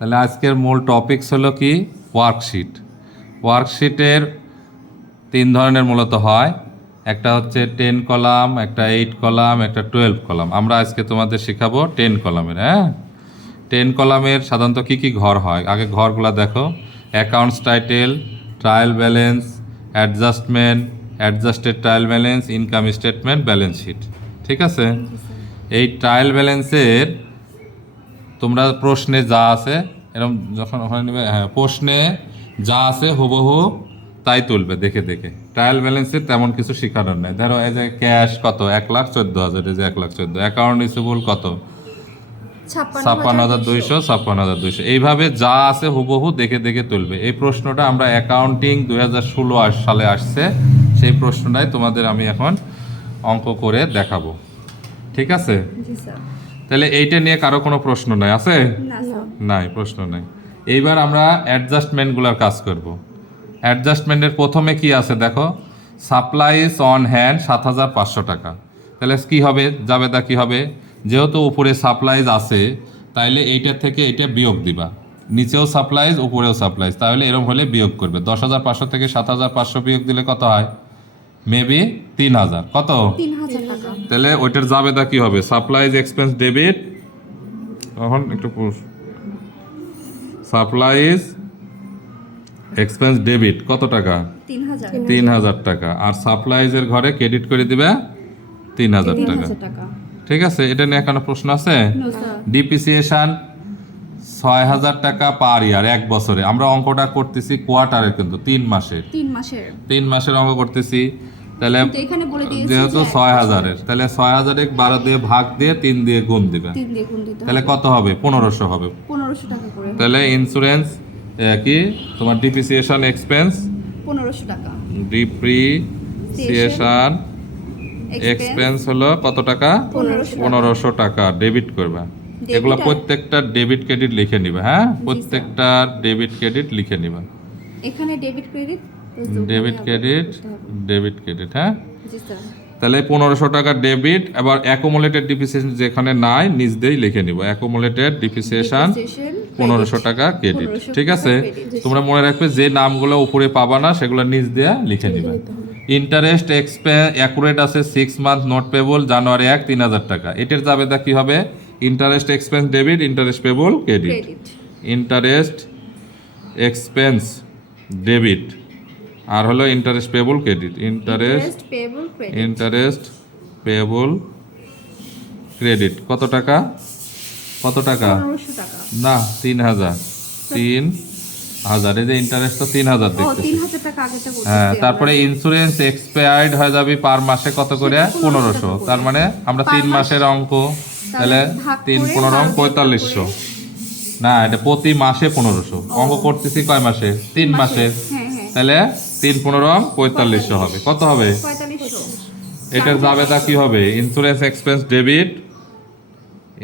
তাহলে আজকের মূল টপিকস হলো কি ওয়ার্কশিট। ওয়ার্কশিটের 3 ধরনের মূলত হয়, একটা হচ্ছে 10 কলাম, একটা 8 কলাম, একটা 12 কলাম। আমরা আজকে তোমাদের শেখাবো 10 কলামের। 10 কলামের সাধারণত কি কি ঘর হয়, আগে ঘরগুলো দেখো। Accounts title, trial balance, adjustment, adjusted trial balance, income statement, balance sheet. ঠিক আছে, এই ট্রায়াল ব্যালেন্সের তোমরা প্রশ্নে যা আছে এরকম যখন ওখানে নেবে, প্রশ্নে যা আছে হুবহু তাই তুলবে দেখে দেখে। ট্রায়াল ব্যালেন্সের তেমন কিছু শেখানোর নাই। ধরো এই যে ক্যাশ কত 1,14,000, এই যে 1,14,000। অ্যাকাউন্ট রিসিভেবল কত 56,200, 56,200। এইভাবে যা আছে হুবহু দেখে দেখে তুলবে। এই প্রশ্নটা আমরা অ্যাকাউন্টিং 2016 সালে আসছে, সেই প্রশ্নটাই তোমাদের আমি এখন অঙ্ক করে দেখাবো। ঠিক আছে, তাহলে এইটা নিয়ে কারো কোনো প্রশ্ন নাই আছে? নাই, প্রশ্ন নাই। এইবার আমরা অ্যাডজাস্টমেন্টগুলোর কাজ করব। অ্যাডজাস্টমেন্টের প্রথমে কি আছে দেখো, সাপ্লাইজ অন হ্যান্ড 7,500 টাকা। তাহলে কি হবে, জাবেদা কি হবে, যেহেতু উপরে সাপ্লাইজ আছে তাইলে এইটার থেকে এইটা বিয়োগ দিবা। নিচেও সাপ্লাইজ উপরেও সাপ্লাইজ, তাহলে এরকম হলে বিয়োগ করবে। 10,500 থেকে 7,500 বিয়োগ দিলে কত হয়, মেবি 3,000। কত? 3,000 টাকা। তাহলে ওইটার জাবেদা কি হবে, সাপ্লাইজ এক্সপেন্স ডেবিট। এখন একটু সাপ্লাইজ এক্সপেন্স ডেবিট কত টাকা, 3,000 টাকা। আর সাপ্লাইজের ঘরে ক্রেডিট করে দিবে 3,000 টাকা। ঠিক আছে, এটা নিয়ে কোনো প্রশ্ন আছে? ডিপ্রিসিয়েশন 6,000 টাকা পার ইয়ার, 1 বছরে। আমরা অঙ্কটা করতেছি কোয়ার্টারের, কিন্তু 3 মাসের অঙ্ক করতেছি। তাহলে যেহেতু 6,000-এর, তাহলে 6,000 12 দিয়ে ভাগ দিয়ে 3 দিয়ে গুণ দিবে, তাহলে কত হবে, 1,500 হবে। 1,500 টাকা করে। তাহলে ইন্স্যুরেন্স কি তোমার ডিপ্রিসিয়েশন এক্সপেন্স 1,500 টাকা। ডিপ্রিসিয়েশন এক্সপেন্স হলো কত টাকা, 1,500 টাকা ডেবিট করবে। এগুলো প্রত্যেকটা ডেবিট ক্রেডিট লিখে নিবে। হ্যাঁ, প্রত্যেকটা ডেবিট ক্রেডিট লিখে নিবে। এখানে ডেবিট ক্রেডিট, ডেবিট ক্রেডিট। হ্যাঁ, জি স্যার। তাহলে 1,500 টাকা ডেবিট। এবার অ্যাকুমুলেটেড ডিপ্রিসিয়েশন যেখানে নাই নিচ দিয়েই লিখে নিব, অ্যাকুমুলেটেড ডিপ্রিসিয়েশন 1,500 টাকা ক্রেডিট। ঠিক আছে, তোমরা মনে রাখবে যে নামগুলো উপরে পাবা না সেগুলো নিচ দিয়ে লিখে নিবে। ইন্টারেস্ট এক্সপেন্স অ্যাকুরেট আছে 6 মান্থ নোট পেবল জানুয়ারি 1, 3,000 টাকা। এটার জাবেদা কি হবে, interest expense debit, interest payable credit. Interest expense debit আর হলো interest payable credit. Interest payable credit কত টাকা, কত টাকা, 1,500 টাকা না 3,000। 3,000, এই যে ইন্টারেস্ট তো 3,000 দেখতেছি। 3,000 টাকা আগেটা বলছি। হ্যাঁ, তারপরে ইন্স্যুরেন্স এক্সপায়ার্ড হয়ে যাবে পার মাসে কত করে, 1,500। তার মানে আমরা 3 মাসের অঙ্ক, তাহলে 3 15 4500। না, এটা প্রতি মাসে 1,500 অঙ্ক করতেছি। কয় মাসে, 3 মাসে। তাহলে 3 15 4500 হবে। কত হবে, 4500। এটার জাবেদা কি হবে, insurance expense debit,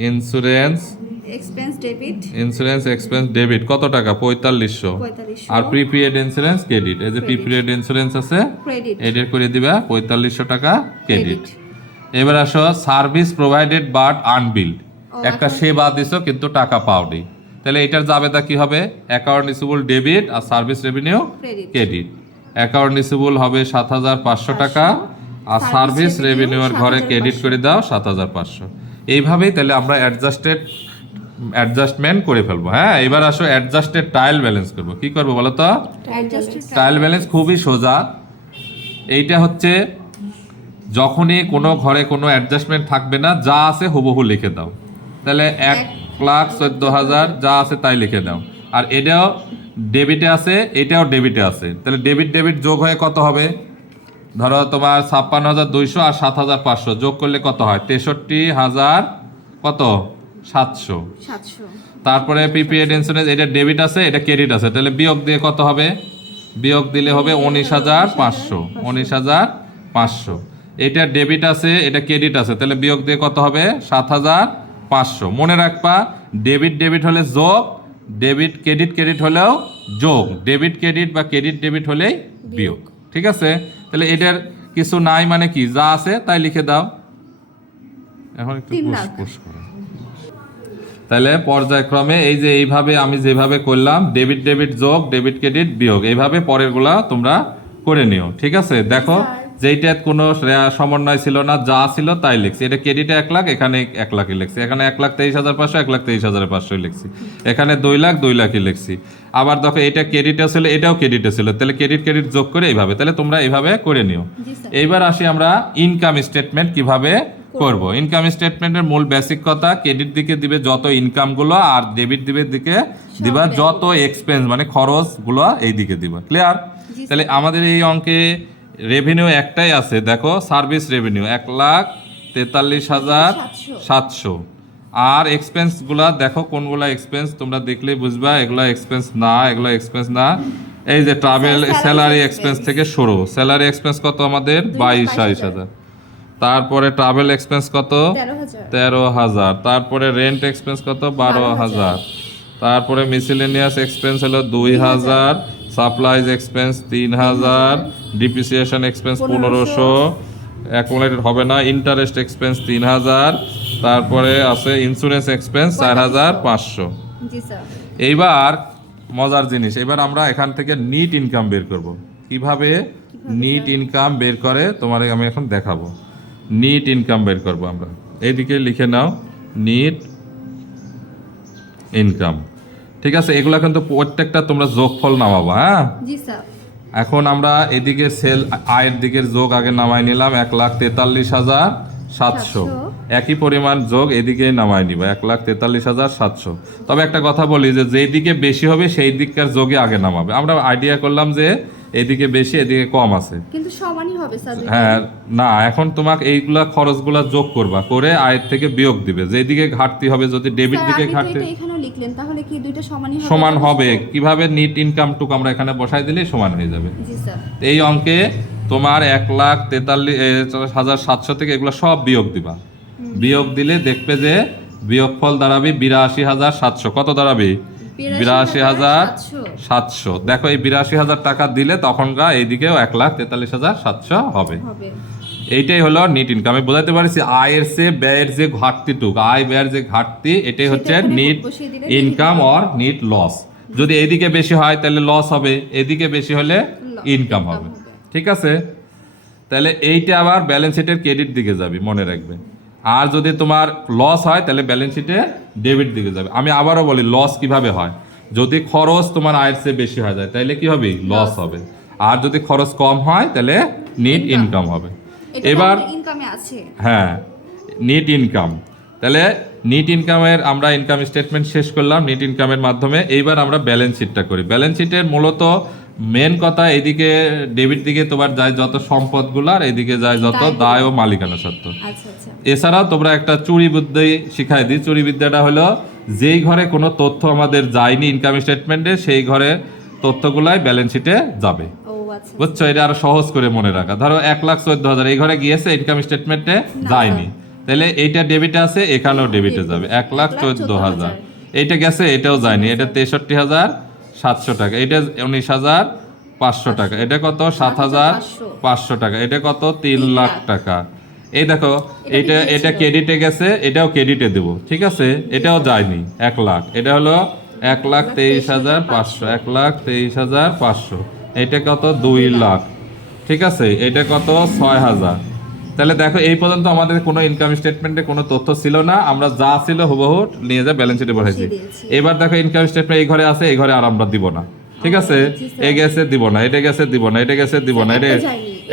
insurance expense debit কত টাকা, 4500। আর প্রিপেড ইন্স্যুরেন্স ক্রেডিট, এই যে প্রিপেড ইন্স্যুরেন্স আছে এডের করে দিবা 4500 টাকা ক্রেডিট। এবার আসো সার্ভিস প্রোভাইডেড বাট আনবিল্ড, একটা সেবা দিছো কিন্তু টাকা পাওনি, তাহলে এটার জাবেদা কি হবে, অ্যাকাউন্ট রিসিভেবল ডেবিট আর service revenue credit. Account receivable হবে 7,500 টাকা আর সার্ভিস রেভিনিউর ঘরে ক্রেডিট করে দাও 7,500। এইভাবেই তাহলে আমরা অ্যাডজাস্টমেন্ট করে ফেলবো। হ্যাঁ, এবার আসো অ্যাডজাস্টেড ট্রায়াল ব্যালেন্স করবো। কি করবো বলো তো, ট্রায়াল ব্যালেন্স খুবই সোজা। এইটা হচ্ছে যখনই কোনো ঘরে কোনো অ্যাডজাস্টমেন্ট থাকবে না, যা আছে হুবহু লিখে দাও। তাহলে 1,14,000 যা আছে তাই লিখে দাও। আর এটাও ডেবিটে আছে, এটাও ডেবিটে আছে, তাহলে ডেবিট যোগ হয়ে কত হবে, ধরো তোমার 56,200 আর 7,500 যোগ করলে কত হয়, 63,000 কত 700। তারপরে প্রিপেড ইন্স্যুরেন্স, এটা ডেবিট আছে এটা ক্রেডিট আছে, তাহলে বিয়োগ দিয়ে কত হবে, বিয়োগ দিলে হবে 19,500। 19,500, এটা ডেবিট আছে এটা ক্রেডিট আছে, তাহলে বিয়োগ দিয়ে কত হবে, 7,500। মনে রাখবা, ডেবিট হলে যোগ, ডেবিট ক্রেডিট হলেও যোগ, ডেবিট ক্রেডিট বা ক্রেডিট ডেবিট হলেই বিয়োগ। ঠিক আছে, তাহলে এটার কিছু নাই মানে কি, যা আছে তাই লিখে দাও। এখন একটু পুশ করো। তাহলে পর্যায়ক্রমে এই যে এইভাবে আমি যেভাবে করলাম ডেবিট ডেবিট যোগ ডেবিট ক্রেডিট বিয়োগ এইভাবে পরেরগুলা তোমরা করে নিও, ঠিক আছে? দেখো যেইটা কোনো সমন্বয় ছিল না, যা ছিল তাই লিখছি। এটা ক্রেডিটে 1 লাখ, এখানে 1 লাখই লিখছি। এখানে 1,23,500, 1,23,500 লিখছি। এখানে 2 লাখ 2 লাখই লিখছি। আবার দেখো এটা ক্রেডিটে ছিল, এটাও ক্রেডিটে ছিল, তাহলে ক্রেডিট ক্রেডিট যোগ করে এইভাবে, তাহলে তোমরা এইভাবে করে নিও। এইবার আসি আমরা ইনকাম স্টেটমেন্ট কিভাবে করব। ইনকাম স্টেটমেন্টের মূল বেসিক কথা, ক্রেডিট দিকে দিবে যত ইনকামগুলো, আর ডেবিট দিকে দিবা যত এক্সপেন্স মানে খরচগুলো এই দিকে দিবা। ক্লিয়ার? তাহলে আমাদের এই অঙ্কে রেভিনিউ একটাই আছে, দেখো সার্ভিস রেভিনিউ 1,43,700। আর এক্সপেন্সগুলা দেখো কোনগুলা এক্সপেন্স, তোমরা দেখলে বুঝবা এগুলা এক্সপেন্স না, এগুলা এক্সপেন্স না। এই যে ট্রাভেল স্যালারি এক্সপেন্স থেকে শুরু, স্যালারি এক্সপেন্স কত আমাদের 22,000। তারপরে ট্রাভেল এক্সপেন্স কত 13,000। তারপরে রেন্ট এক্সপেন্স কত 12,000। তারপরে মিসেলেনিয়াস এক্সপেন্স হলো 2,000। Supplies expense 3,000। Depreciation expense 1,500। Accumulated হবে না। Interest expense 3,000। তারপরে আছে ইন্স্যুরেন্স এক্সপেন্স 4,500। এইবার মজার জিনিস, এবার আমরা এখান থেকে নিট ইনকাম বের করব। কিভাবে নিট ইনকাম বের করে তোমার আমি এখন দেখাবো। নিট ইনকাম বের করব আমরা, এইদিকে লিখে নাও নিট ইনকাম, ঠিক আছে? এগুলা কিন্তু প্রত্যেকটা তোমরা যোগফল নামাবো, হ্যাঁ? এখন আমরা এদিকে সেল আয়ের দিকের যোগ আগে নামাই নিলাম 1,43,700। একই পরিমাণ যোগ এদিকে নামাই নিবা 1,43,700। তবে একটা কথা বলি যে যেই দিকে বেশি হবে সেই দিককার যোগে আগে নামাবে। আমরা আইডিয়া করলাম যে এদিকে বেশি এদিকে কম আছে, কিন্তু সমানই হবে স্যার। হ্যাঁ না, এখন তোমাকে এইগুলা খরচগুলা যোগ করবা, করে আয়ের থেকে বিয়োগ দিবে। যেদিকে ঘাটতি হবে, যদি ডেবিট দিকে ঘাটতি, এখানেও লিখলেন, তাহলে কি দুইটা সমানই হবে? সমান হবে। কিভাবে নিট ইনকাম টুক আমরা এখানে বসাই দিলেই সমান হয়ে যাবে। জি স্যার। এই অঙ্কে তোমার 1,43,700 থেকে এগুলো সব বিয়োগ দিবা। বিয়োগ দিলে দেখবে যে বিয়োগফল দাঁড়াবে 82,700। কত দাঁড়াবে? 82,700। দেখো এই 82,000 টাকা দিলে তখনকার এইদিকেও 1,43,700 হবে। এইটাই হলো নিট ইনকাম। আমি বোঝাতে পারছি আয়ের চেয়ে ব্যয়ের যে ঘাটতিটুক, আয় ব্যয়ের যে ঘাটতি, এটাই হচ্ছে net income or net loss. যদি এইদিকে বেশি হয় তাহলে লস হবে, এদিকে বেশি হলে ইনকাম হবে, ঠিক আছে? তাহলে এইটা আবার ব্যালেন্স শিটের ক্রেডিট দিকে যাবে, মনে রাখবে। আর যদি তোমার লস হয় তাহলে ব্যালেন্স শিটে ডেবিট দিকে যাবে। আমি আবারও বলি লস কিভাবে হয়, যদি খরচ তোমার আয়ের চেয়ে বেশি হয়ে যায় তাহলে কি হবে? লস হবে। আর যদি খরচ কম হয় তাহলে নিট ইনকাম হবে। এবার হ্যাঁ নিট ইনকাম, তাহলে নিট ইনকামের আমরা ইনকাম স্টেটমেন্ট শেষ করলাম নিট ইনকামের মাধ্যমে। এইবার আমরা ব্যালেন্স শিটটা করি। ব্যালেন্স শিটের মূলত মেন কথা, এদিকে ডেবিট দিকে তোমার যায় যত সম্পদগুলো, আর এদিকে যায় যত দায় ও মালিকানা সত্ত্ব। এছাড়াও তোমরা একটা চুরি বুদ্ধি শিখাই দিই। চুরি বিদ্যাটা হলো যেই ঘরে কোনো তথ্য আমাদের যায়নি ইনকাম স্টেটমেন্টে, সেই ঘরে তথ্যগুলাই ব্যালেন্স শিটে যাবে। বুঝছো? এটা আরো সহজ করে মনে রাখা। ধরো 1,14,000 এই ঘরে গিয়েছে, ইনকাম স্টেটমেন্টে যায়নি, তাহলে এইটা ডেবিটে আছে, এখানেও ডেবিটে যাবে 1,14,000। এইটা গেছে, এটাও যায়নি, এটা 63,700 টাকা, এটা 19,500 টাকা, এটা কত 7,500 টাকা, এটা কত 3 লাখ টাকা। এই দেখো এটা ক্রেডিটে গেছে, এটাও ক্রেডিটে দেবো, ঠিক আছে? এটাও যায়নি 1 লাখ, এটা হলো 1,23,500, 1,23,500। এটা কত 2 লাখ, ঠিক আছে? এটা কত 6,000। তাহলে দেখো এই পর্যন্ত আমাদের কোনো ইনকাম স্টেটমেন্টে কোনো তথ্য ছিল না, আমরা যা ছিল হুবহু নিয়ে যা ব্যালেন্স শিটে বসাইছি। এবার দেখো ইনকাম স্টেটমেন্ট এই ঘরে আছে, এই ঘরে আর আমরা দিব না, ঠিক আছে? এ গেছে দিব না, এটা গেছে দিব না, এটা গেছে দিব না, এটা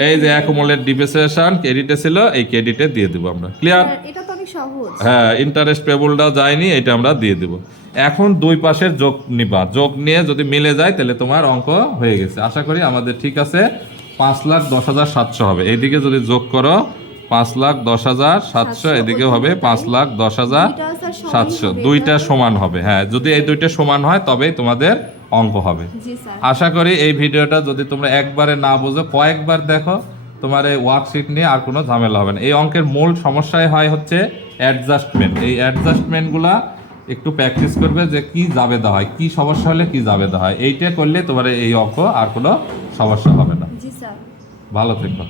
এই যে অ্যাকুমুলেট ডিপ্রিসিয়েশন ক্রেডিটে ছিল, এই ক্রেডিটে দিয়ে দিব আমরা। ক্লিয়ার? এটা তো অনেক সহজ। হ্যাঁ, ইন্টারেস্ট পেবলটা যায়নি, এটা আমরা দিয়ে দিব। এখন দুই পাশের যোগ নিবা, যোগ নিয়ে যদি মিলে যায় তাহলে তোমার অঙ্ক হয়ে গেছে। আশা করি আমাদের ঠিক আছে। 5,10,700 হবে। এইদিকে যদি যোগ করো 5,10,700, এদিকেও হবে 5,10,700। দুইটা সমান হবে, হ্যাঁ। যদি এই দুইটা সমান হয় তবেই তোমাদের অঙ্ক হবে। আশা করি এই ভিডিওটা যদি তোমরা একবারে না বুঝো, কয়েকবার দেখো, তোমার এই ওয়ার্কশিট নিয়ে আর কোনো ঝামেলা হবে না। এই অঙ্কের মূল সমস্যাই হয় হচ্ছে অ্যাডজাস্টমেন্ট। এই অ্যাডজাস্টমেন্টগুলা একটু প্র্যাকটিস করবে যে কি জাবেদা হয়, কি সমস্যা হলে কি জাবেদা হয়। এইটা করলে তোমার এই অঙ্ক আর কোনো সমস্যা হবে না। ভালো থেকো।